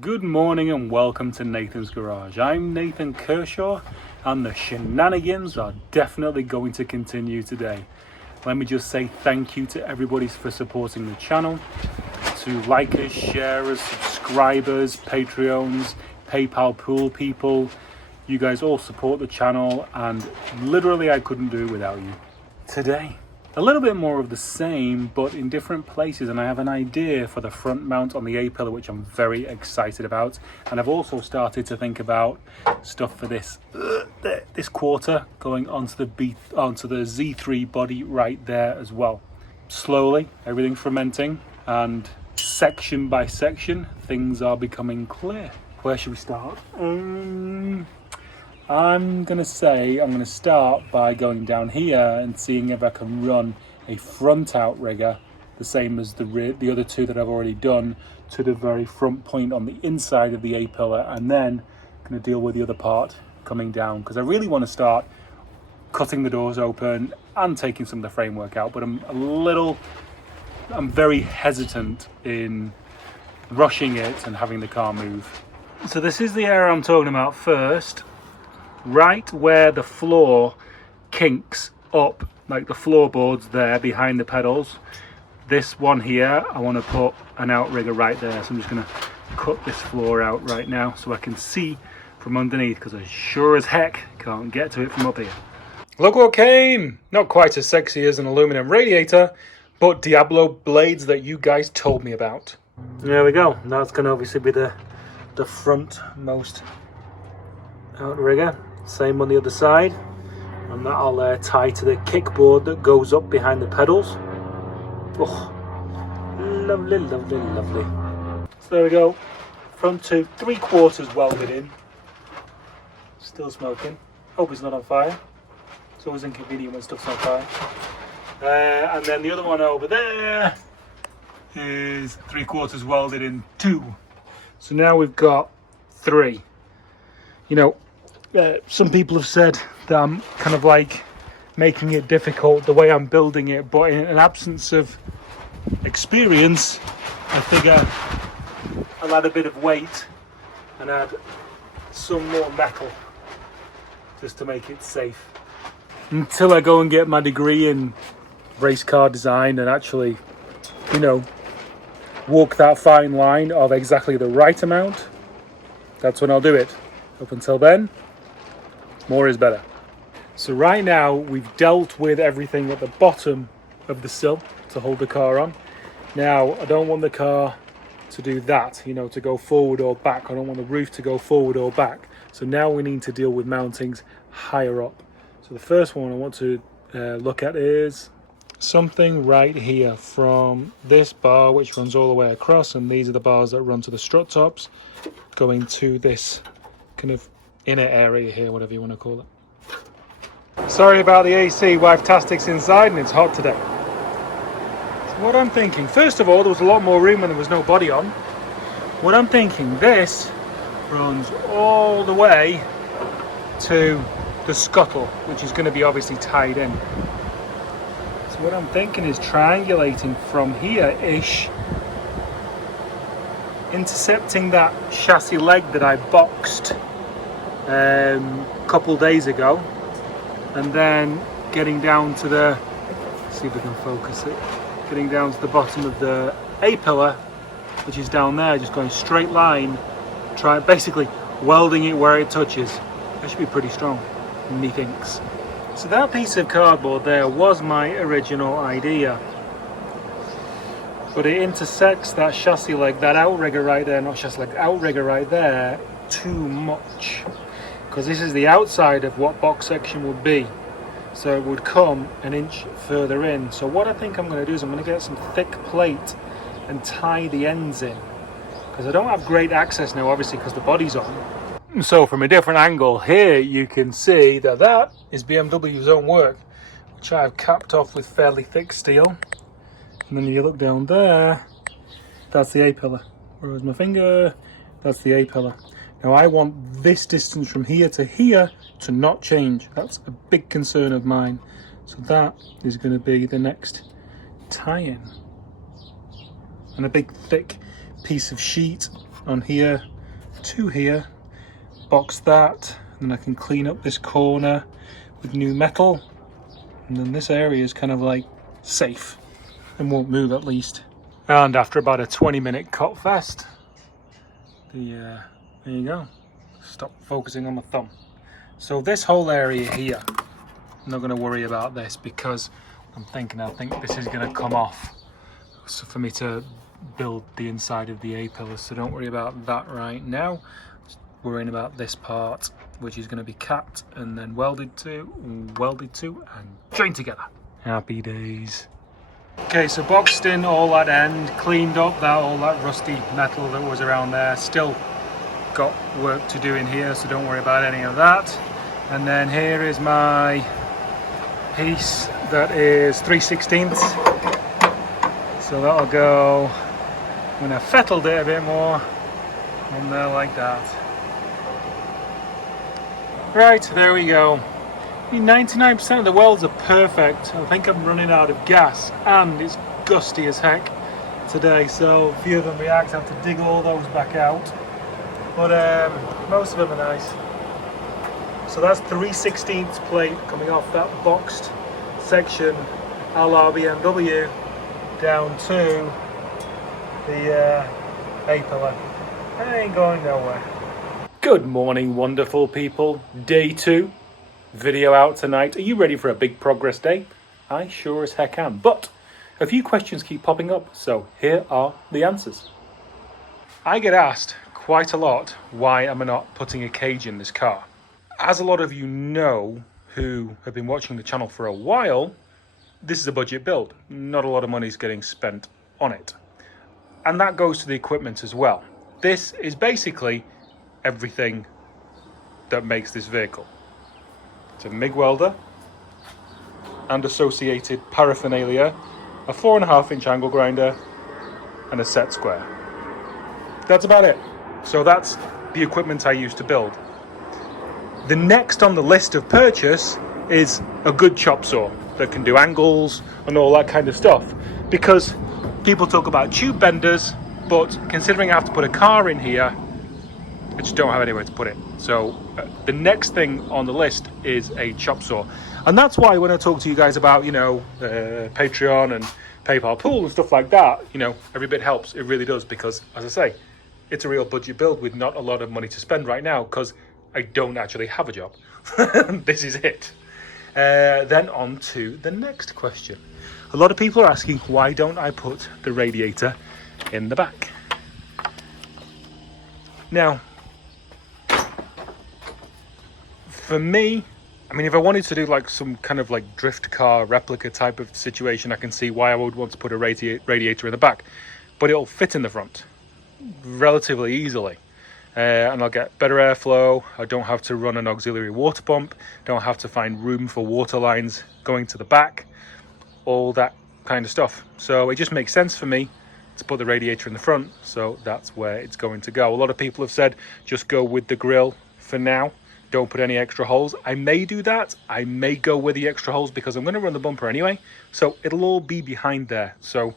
Good morning and welcome to Nathan's Garage. I'm Nathan Kershaw and the shenanigans are definitely going to continue today. Let me just say thank you to everybody for supporting the channel, to likers, sharers, subscribers, Patreons, PayPal pool people. You guys all support the channel and literally I couldn't do it without you. Today, a little bit more of the same, but in different places, and I have an idea for the front mount on the A-pillar, which I'm very excited about. And I've also started to think about stuff for this quarter going onto the Z3 body right there as well. Slowly, everything's fermenting, and section by section, things are becoming clear. Where should we start? I'm going to start by going down here and seeing if I can run a front outrigger, the same as the other two that I've already done, to the very front point on the inside of the A-pillar, and then I'm going to deal with the other part coming down, because I really want to start cutting the doors open and taking some of the framework out, but I'm very hesitant in rushing it and having the car move. So this is the area I'm talking about first. Right where the floor kinks up, like the floorboards there behind the pedals. This one here, I want to put an outrigger right there. So I'm just going to cut this floor out right now so I can see from underneath, because I sure as heck can't get to it from up here. Look what came! Not quite as sexy as an aluminum radiator, but Diablo blades that you guys told me about. There we go. That's going to obviously be the frontmost outrigger. Same on the other side, and that'll tie to the kickboard that goes up behind the pedals. Oh, lovely, lovely, lovely. So there we go, front two, 3/4 welded in. Still smoking. Hope it's not on fire. It's always inconvenient when stuff's on fire. And then the other one over there is 3/4 welded in too. So now we've got 3. You know, some people have said that I'm kind of like making it difficult the way I'm building it, but in an absence of experience, I figure I'll add a bit of weight and add some more metal just to make it safe. Until I go and get my degree in race car design and actually, you know, walk that fine line of exactly the right amount, that's when I'll do it. Up until then, more is better. So right now we've dealt with everything at the bottom of the sill to hold the car on. Now I don't want the car to do that, you know, to go forward or back. I don't want the roof to go forward or back. So now we need to deal with mountings higher up. So the first one I want to look at is something right here from this bar, which runs all the way across, and these are the bars that run to the strut tops, going to this kind of inner area here, whatever you want to call it. Sorry about the AC, wife-tastic's inside and it's hot today. So what I'm thinking, first of all, there was a lot more room when there was no body on. What I'm thinking, this runs all the way to the scuttle, which is going to be obviously tied in. So what I'm thinking is triangulating from here-ish, intercepting that chassis leg that I boxed a couple days ago, and then getting down to the, see if we can focus it, getting down to the bottom of the A-pillar, which is down there, just going straight line, basically welding it where it touches. That should be pretty strong, methinks. So that piece of cardboard there was my original idea, but it intersects that chassis leg, that outrigger right there, not chassis leg, outrigger right there, too much. Because this is the outside of what box section would be, so it would come an inch further in. So what I think I'm going to do is I'm going to get some thick plate and tie the ends in, because I don't have great access now, obviously, because the body's on. So from a different angle here, you can see that that is BMW's own work, which I've capped off with fairly thick steel. And then you look down there, that's the A-pillar. Where is my finger? That's the A-pillar. Now I want this distance from here to not change. That's a big concern of mine. So that is going to be the next tie-in. And a big thick piece of sheet on here to here, box that, and then I can clean up this corner with new metal, and then this area is kind of like safe and won't move at least. And after about a 20-minute cut fest, there you go. Stop focusing on my thumb. So this whole area here, I'm not going to worry about this because I think this is going to come off. So for me to build the inside of the A-pillar, so don't worry about that right now. Just worrying about this part, which is going to be capped and then welded to and joined together. Happy days. Okay, so boxed in all that end, cleaned up all that rusty metal that was around there. Still got work to do in here, so don't worry about any of that. And then here is my piece that is 3/16. So that'll go, when I fettled it a bit more, on there like that. Right, there we go. 99% of the welds are perfect. I think I'm running out of gas, and it's gusty as heck today, so a few of them react. I have to dig all those back out, but most of them are nice. So that's 3/16 plate coming off that boxed section a la BMW down to the A-pillar. I ain't going nowhere. Good morning, wonderful people. Day 2. Video out tonight. Are you ready for a big progress day? I sure as heck am. But a few questions keep popping up, so here are the answers. I get asked quite a lot, why am I not putting a cage in this car? As a lot of you know who have been watching the channel for a while, this is a budget build. Not a lot of money is getting spent on it. And that goes to the equipment as well. This is basically everything that makes this vehicle. It's a MIG welder and associated paraphernalia, a 4.5-inch angle grinder, and a set square. That's about it. So that's the equipment I use to build. The next on the list of purchase is a good chop saw that can do angles and all that kind of stuff. Because people talk about tube benders, but considering I have to put a car in here, I just don't have anywhere to put it. So the next thing on the list is a chop saw. And that's why when I talk to you guys about, Patreon and PayPal Pool and stuff like that, every bit helps. It really does, because as I say, it's a real budget build with not a lot of money to spend right now because I don't actually have a job. This is it. Then on to the next question. A lot of people are asking, why don't I put the radiator in the back? Now, for me, if I wanted to do like some kind of like drift car replica type of situation, I can see why I would want to put a radiator in the back, but it'll fit in the front relatively easily, and I'll get better airflow. I don't have to run an auxiliary water pump, don't have to find room for water lines going to the back, all that kind of stuff. So it just makes sense for me to put the radiator in the front, so that's where it's going to go. A lot of people have said just go with the grille for now. Don't put any extra holes. I may do that. I may go with the extra holes because I'm going to run the bumper anyway. So it'll all be behind there. So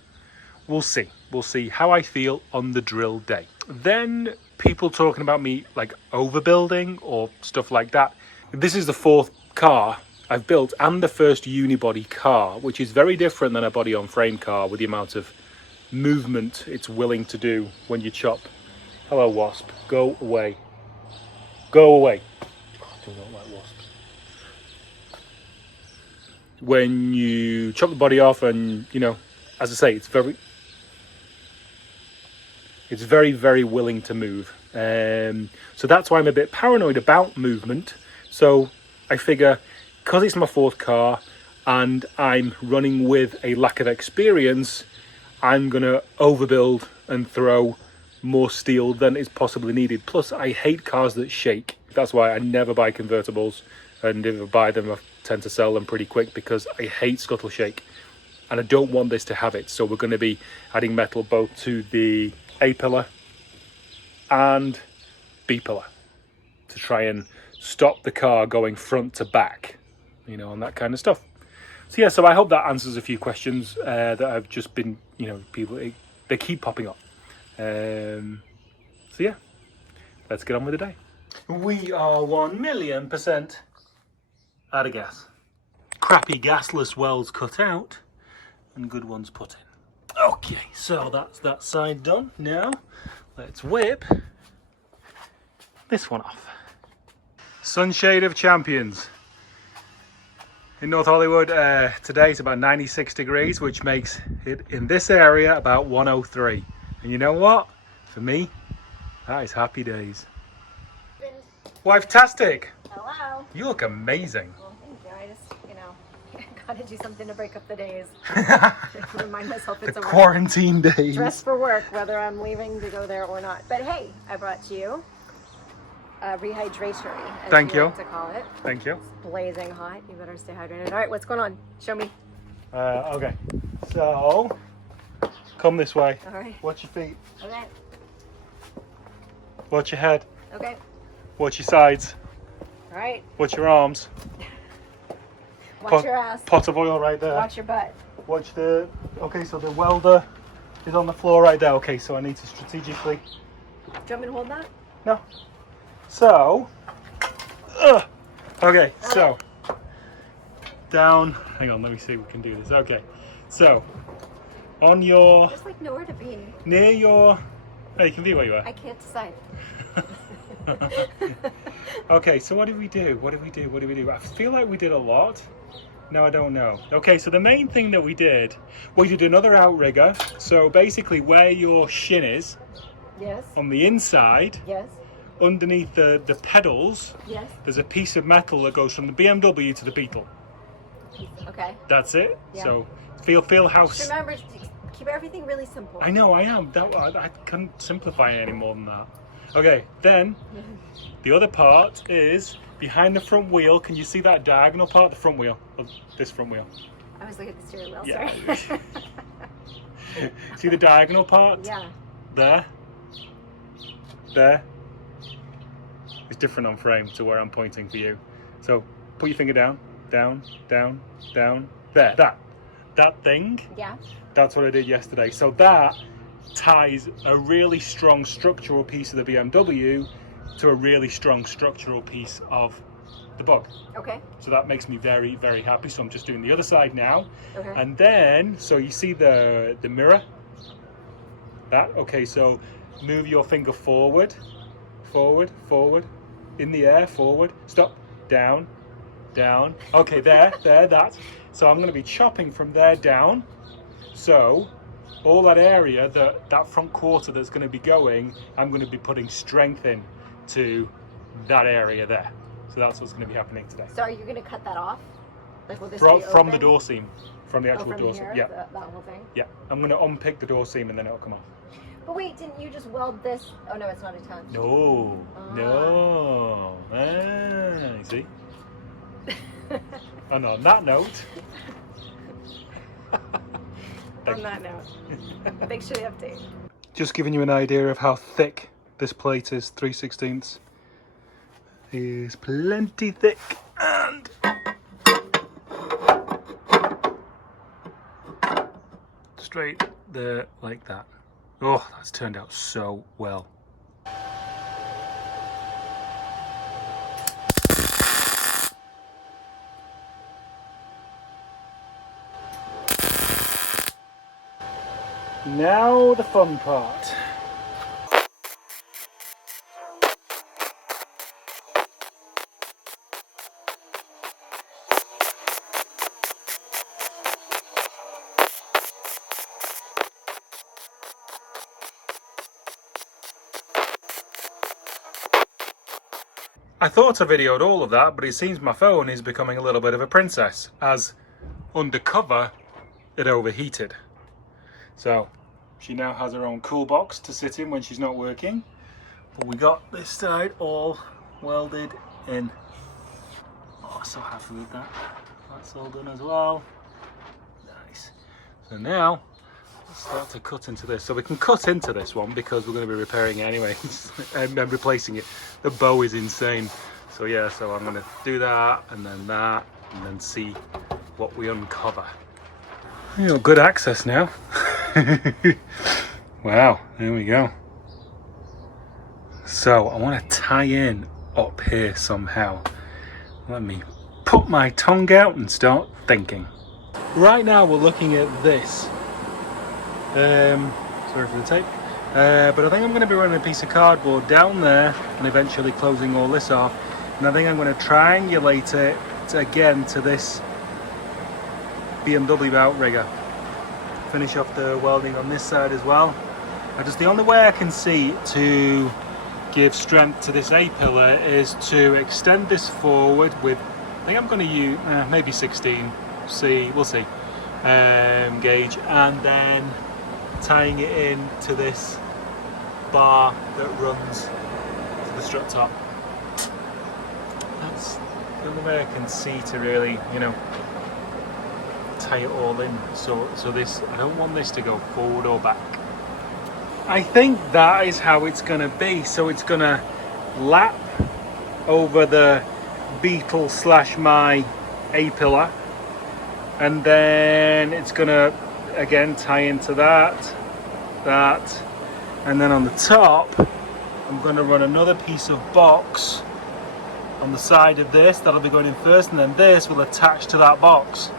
we'll see. We'll see how I feel on the drill day. Then people talking about me like overbuilding or stuff like that. This is the 4th car I've built and the first unibody car, which is very different than a body on frame car with the amount of movement it's willing to do when you chop. Hello, wasp. Go away. Go away. I don't like wasps. When you chop the body off and, as I say, it's very, very willing to move. So that's why I'm a bit paranoid about movement. So I figure, because it's my 4th car and I'm running with a lack of experience, I'm going to overbuild and throw more steel than is possibly needed. Plus, I hate cars that shake. That's why I never buy convertibles, and if I buy them, I tend to sell them pretty quick because I hate scuttle shake, and I don't want this to have it. So we're going to be adding metal both to the A-pillar and B-pillar to try and stop the car going front to back, and that kind of stuff. So yeah, so I hope that answers a few questions that I've just been, people, they keep popping up. So yeah, let's get on with the day. We are 1,000,000% out of gas. Crappy gasless wells cut out and good ones put in. Okay, so that's that side done. Now let's whip this one off. Sunshade of Champions. In North Hollywood, today it's about 96 degrees, which makes it in this area about 103. And you know what? For me, that is happy days. Wife-tastic! Hello. You look amazing. Well, thank you. I just, gotta do something to break up the days. Remind myself it's The a quarantine days. dress for work, whether I'm leaving to go there or not. But hey, I brought you rehydration, as Thank you you. like to call it. Thank you. It's blazing hot. You better stay hydrated. All right, what's going on? Show me. Okay, so come this way. All right. Watch your feet. Okay. Watch your head. Okay. Watch your sides. All right. Watch your arms. Watch your ass. Pot of oil right there. Watch your butt. Watch the. Okay, so the welder is on the floor right there. Okay, so I need to strategically. Do you want me to hold that? No. So. Okay, so. Down. Hang on, let me see if we can do this. Okay, so. On your. There's like nowhere to be. Near your. Oh, you can be where you are. I can't decide. Okay, so what did we do? What did we do? What did we do? I feel like we did a lot. No, I don't know. Okay, so the main thing that we did another outrigger. So basically where your shin is, Yes. on the inside, Yes. underneath the pedals, Yes. there's a piece of metal that goes from the BMW to the Beetle. Okay. That's it. Yeah. So feel how... Just remember to keep everything really simple. I know, I am. I couldn't simplify it any more than that. Okay, then the other part is behind the front wheel. Can you see that diagonal part? The front wheel. This front wheel. I was looking at the steering wheel, Yeah. sorry. See the diagonal part? Yeah. There. There. It's different on frame to where I'm pointing for you. So put your finger down, down, down, down. There, that thing. Yeah. That's what I did yesterday. So that ties a really strong structural piece of the BMW to a really strong structural piece of the Bug. Okay. So that makes me very, very happy. So I'm just doing the other side now. Okay. And then, so you see the mirror? That? Okay, so move your finger forward, forward, forward, in the air, forward, stop, down, down. Okay, there, that. So I'm going to be chopping from there down. So all that area, that front quarter that's going to be going, I'm going to be putting strength in to that area there. So that's what's going to be happening today. So are you going to cut that off? Like will this From, be from the open? door seam, from the actual from door seam. here, Yeah, that whole thing? yeah. I'm going to unpick the door seam and then it'll come off. But wait, didn't you just weld this? Oh no, it's not attached. No, Ah. no. You see? And on that note, On that note, thanks for the update. just giving you an idea of how thick this plate is, 3/16. Is plenty thick and straight there like that. Oh, that's turned out so well. Now the fun part. I thought I videoed all of that, but it seems my phone is becoming a little bit of a princess, as undercover it overheated. So she now has her own cool box to sit in when she's not working. But we got this side all welded in. Oh, so happy with that. That's all done as well. Nice. So now let's start to cut into this. So we can cut into this one because we're going to be repairing it anyway and replacing it. The bow is insane. So yeah, so I'm going to do that and then see what we uncover. You know, good access now. Wow, there we go. So I want to tie in up here somehow. Let me put my tongue out and start thinking. Right now we're looking at this. Sorry for the tape. But I think I'm going to be running a piece of cardboard down there and eventually closing all this off. And I think I'm going to triangulate it again to this BMW outrigger. Finish off the welding on this side as well. Just the only way I can see to give strength to this A-pillar is to extend this forward with, I think I'm going to use maybe 16, we'll see, gauge, and then tying it in to this bar that runs to the strut top. That's the only way I can see to really, you know, tie it all in. So this, I don't want this to go forward or back. I think that is how it's going to be. So it's going to lap over the Beetle / my A-pillar, and then it's going to again tie into that, and then on the top I'm going to run another piece of box on the side of this. That'll be going in first, and then this will attach to that box.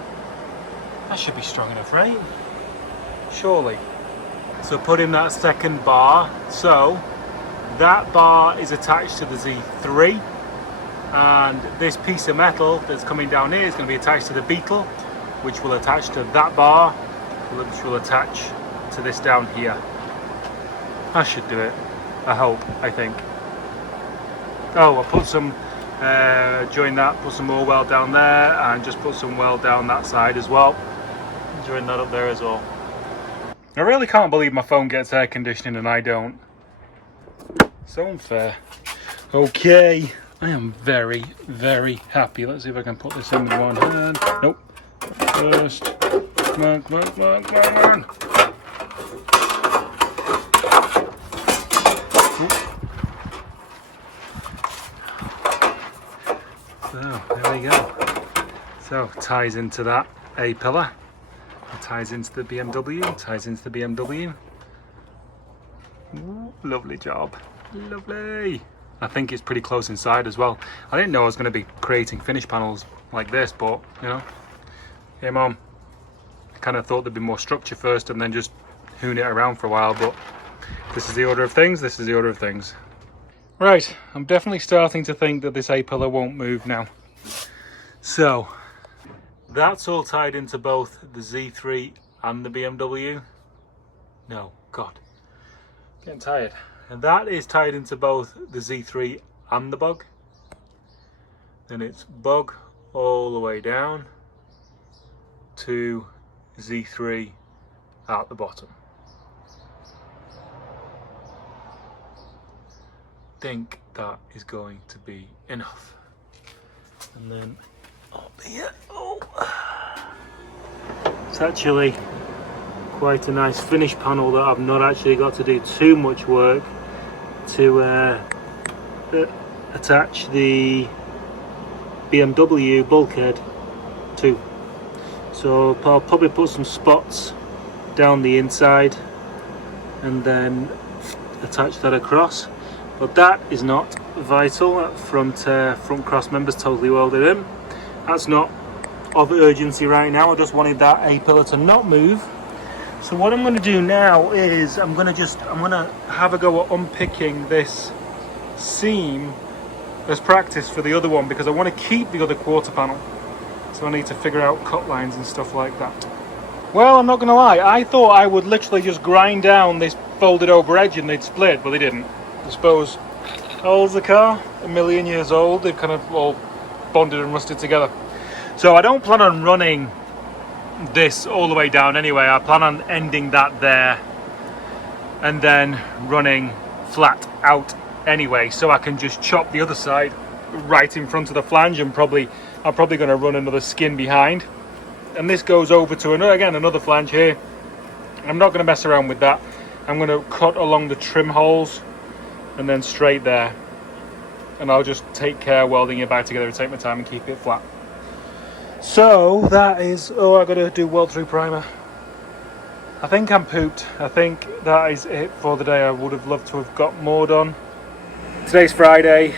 That should be strong enough, right? Surely. So put in that second bar. So that bar is attached to the Z3, and this piece of metal that's coming down here is going to be attached to the Beetle, which will attach to that bar, which will attach to this down here. I should do it. I hope, I think. Oh, I'll put some, join that, put some more weld down there, and just put some weld down that side as well. Join that up there as well. I really can't believe my phone gets air conditioning and I don't. So unfair. Okay, I am very, very happy. Let's see if I can put this in with one hand. Nope. First. Come on, come on, come on, come on. So, there we go. So, ties into that A-pillar. It ties into the BMW, ties into the BMW. Ooh, lovely job. Lovely. I think it's pretty close inside as well. I didn't know I was going to be creating finish panels like this, but, you know, hey mom. I kind of thought there'd be more structure first and then just hoon it around for a while, but this is the order of things, this is the order of things. Right, I'm definitely starting to think that this A-pillar won't move now. So, that's all tied into both the Z3 and the BMW. No, God, getting tired. And that is tied into both the Z3 and the bug. Then it's bug all the way down to Z3 at the bottom. Think that is going to be enough. And then up here, oh, it's actually quite a nice finish panel that I've not actually got to do too much work to attach the BMW bulkhead to. So I'll probably put some spots down the inside and then attach that across. But that is not vital. That front cross member's totally welded in. That's not of urgency right now. I just wanted that A-pillar to not move. So what I'm going to do now is I'm going to have a go at unpicking this seam as practice for the other one, because I want to keep the other quarter panel. So I need to figure out cut lines and stuff like that. Well, I'm not going to lie. I thought I would literally just grind down this folded over edge and they'd split, but they didn't. I suppose, how old's the car? 1,000,000 years old. They've kind of all bonded and rusted together. So I don't plan on running this all the way down anyway. I plan on ending that there and then running flat out anyway, so I can just chop the other side right in front of the flange, and I'm probably going to run another skin behind, and this goes over to another flange here. I'm not going to mess around with that. I'm going to cut along the trim holes and then straight there, and I'll just take care welding it back together and take my time and keep it flat. So that is all I got to do. Weld through primer. I think I'm pooped. I think that is it for the day. I would have loved to have got more done, today's Friday.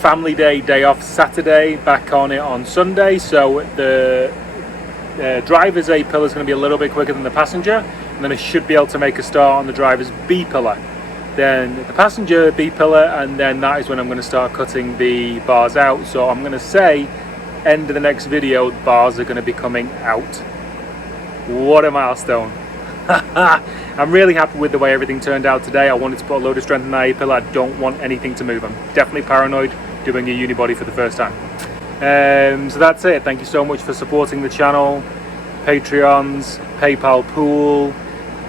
Family day off Saturday, back on it on Sunday. So the driver's A pillar is going to be a little bit quicker than the passenger, and then I should be able to make a start on the driver's B pillar. Then the passenger B pillar, and then that is when I'm going to start cutting the bars out. So I'm going to say, end of the next video, the bars are going to be coming out. What a milestone. I'm really happy with the way everything turned out today. I wanted to put a load of strength in that A pillar. I don't want anything to move. I'm definitely paranoid doing a unibody for the first time. So that's it. Thank you so much for supporting the channel. Patreons, PayPal pool,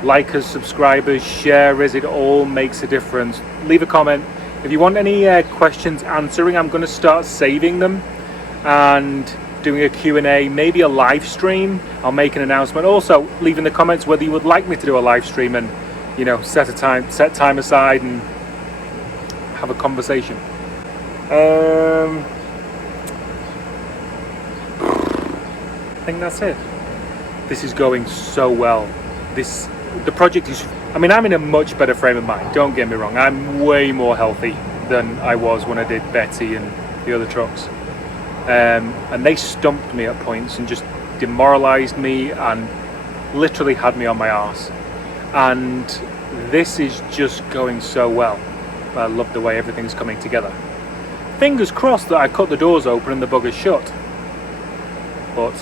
likers, subscribers, sharers, it all makes a difference. Leave a comment. If you want any questions answering, I'm going to start saving them and doing a Q&A, maybe a live stream. I'll make an announcement. Also, leave in the comments whether you would like me to do a live stream and, you know, set time aside and have a conversation. I think that's it. This is going so well. The project is, I mean, I'm in a much better frame of mind, don't get me wrong. I'm way more healthy than I was when I did Betty and the other trucks. And they stumped me at points and just demoralized me and literally had me on my arse. And this is just going so well. I love the way everything's coming together. Fingers crossed that I cut the doors open and the bugger's shut. But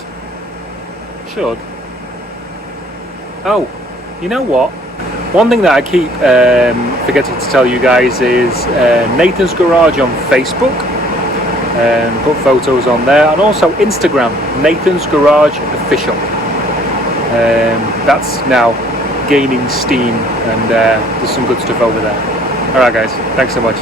should. Oh, you know what? One thing that I keep forgetting to tell you guys is Nathan's Garage on Facebook. Put photos on there, and also Instagram, Nathan's Garage Official. That's now gaining steam, and there's some good stuff over there. Alright guys, thanks so much.